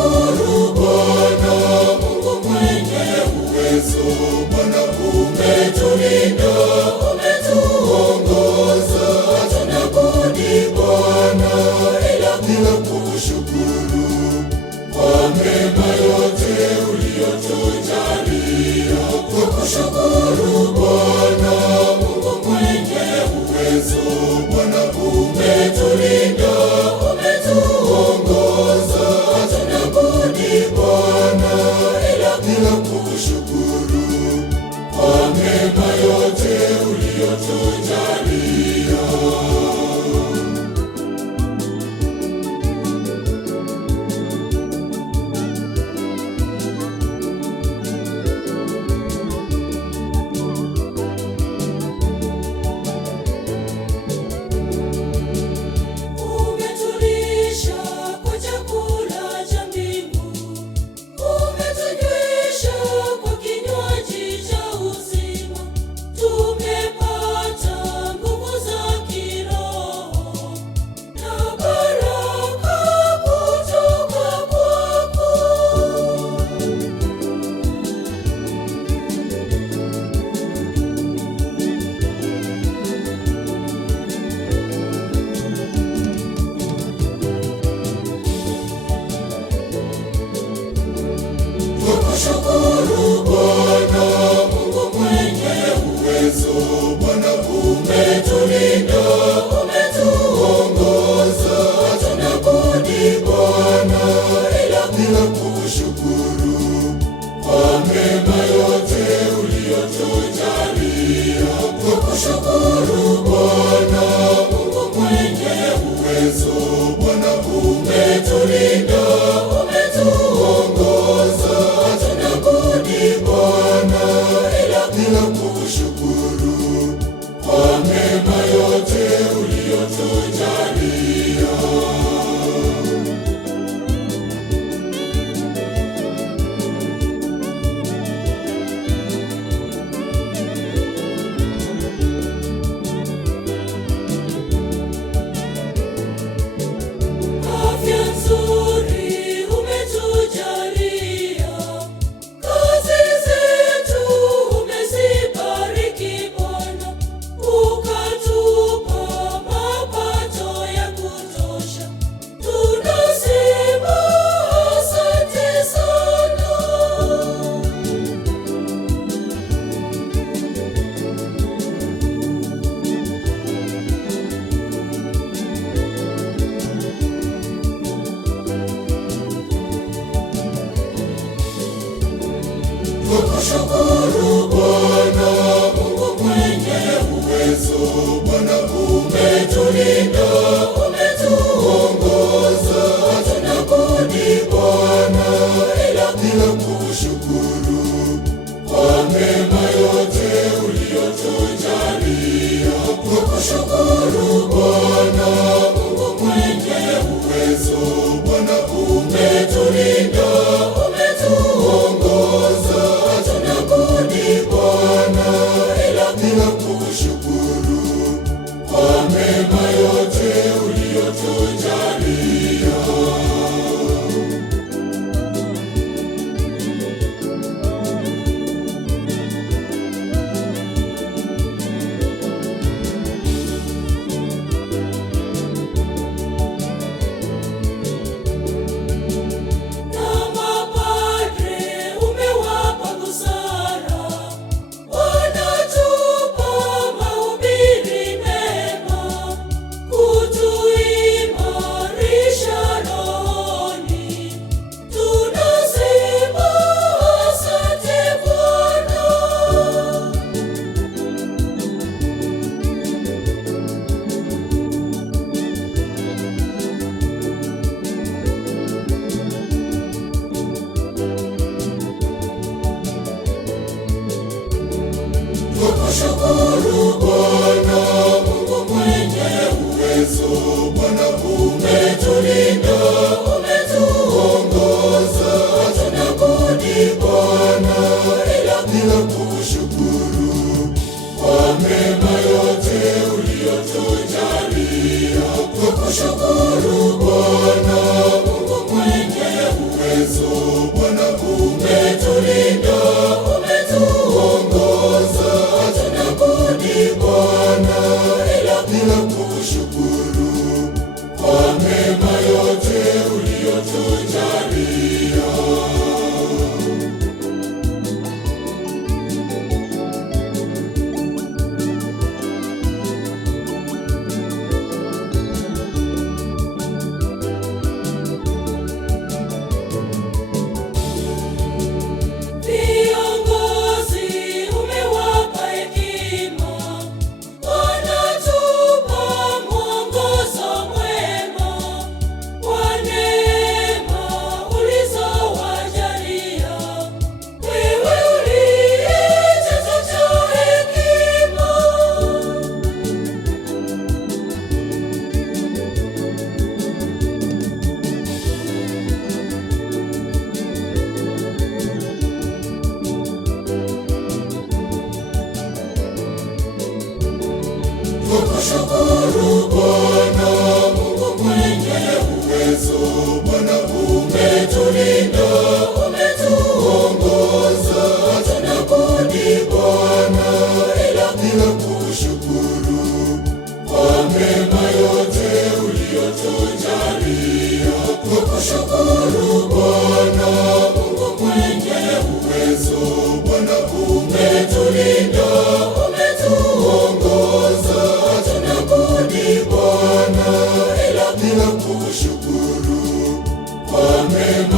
Tukushukuru Bwana Mungu mwenye uwezo, Bwana umetulinda, umetuongoza, hatuna budi Bwana ila kukushukuru kwa mema yote uliyotujalia. Tukushukuru Bwana Mungu mwenye uwezo, Bwana umetulinda, umetuongoza, hatuna budi Bwana ila kukushukuru kwa mema yote uliyotujalia. Tukushukuru Bwana Mungu mwenye uwezo, Bwana umetulinda, umetuongoza, hatuna budi Bwana ila kukushukuru kwa mema yote uliyotujalia. Tukushukuru Bwana Mungu mwenye uwezo, Bwana umetulinda, umetuongoza, hatuna budi Bwana ila kukushukuru kwa mema yote uliyotujalia. Afya nzuri umetujalia, kazi zetu umezibariki Bwana, ukatupa mapato ya kutosha, tunasema asante sana. Tukushukuru Bwana Mungu mwenye uwezo, Bwana umetulinda, umetuongoza, hatuna budi Bwana ila kukushukuru kwa mema yote uliyotujalia. Tukushukuru Bwana Mungu mwenye uwezo, Bwana umetulinda, umetuongoza, hatuna budi Bwana ila kukushukuru kwa mema yote uliyotujalia. Tukushukuru Bwana Mungu mwenye uwezo, Bwana umetulinda, umetuongoza, hatuna budi Bwana ila kukushukuru kwa mema yote uliyotujalia. Tukushukuru Bwana Mungu mwenye uwezo, Tukushukuru Bwana Mungu mwenye uwezo. Bwana umetulinda, umetuongoza, hatuna budi Bwana ila kushukuru kwa mema yote uliyotujalia. Tukushukuru Bwana Mungu mwenye uwezo. Bwana umetulinda, umetuongoza, hatuna budi Bwana ila kushukuru kwa mema